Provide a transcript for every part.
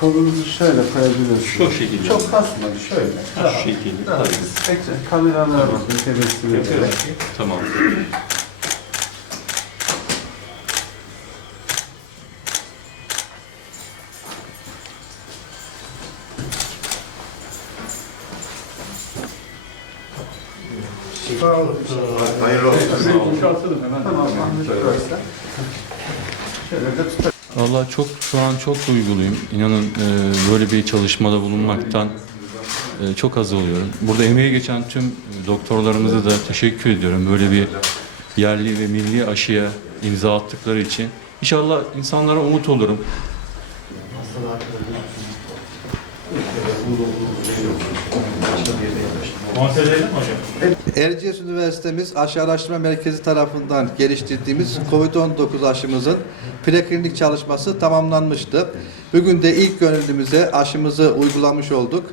kolunuzu şöyle koyabilirsiniz. Şu şekilde. Çok kasmadı şöyle. Şu şekilde. Rahat. Tabii. Bekle, kameralara bakın, tebessüm ederek. Tamam. Hayırlı olsun. Tamam. Şöyle de tutar. Vallahi çok şu an çok duyguluyum. İnanın e, böyle bir çalışmada bulunmaktan e, çok haz alıyorum. Burada emeği geçen tüm doktorlarımıza da teşekkür ediyorum. Böyle bir yerli ve milli aşıya imza attıkları için. İnşallah insanlara umut olurum. Erciyes Üniversitemiz Aşı Araştırma Merkezi tarafından geliştirdiğimiz COVID-19 aşımızın preklinik çalışması tamamlanmıştı. Bugün de ilk gönüllümüze aşımızı uygulamış olduk.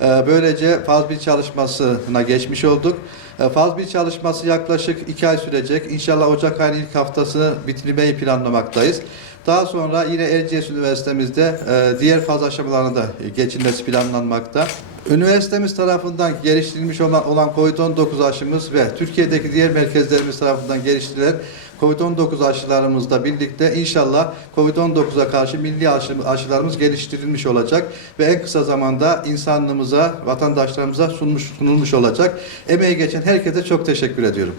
Ee, Böylece faz 1 çalışmasına geçmiş olduk. Ee, Faz 1 çalışması yaklaşık 2 ay sürecek. İnşallah Ocak ayının ilk haftasını bitirmeyi planlamaktayız. Daha sonra yine Erciyes Üniversitemizde e, diğer faz aşamalarına da geçilmesi planlanmakta. Üniversitemiz tarafından geliştirilmiş olan, olan COVID-19 aşımız ve Türkiye'deki diğer merkezlerimiz tarafından geliştirilen COVID-19 aşılarımızla birlikte inşallah COVID-19'a karşı milli aşı, aşılarımız geliştirilmiş olacak ve en kısa zamanda insanlığımıza, vatandaşlarımıza sunmuş, sunulmuş olacak. Emeği geçen herkese çok teşekkür ediyorum.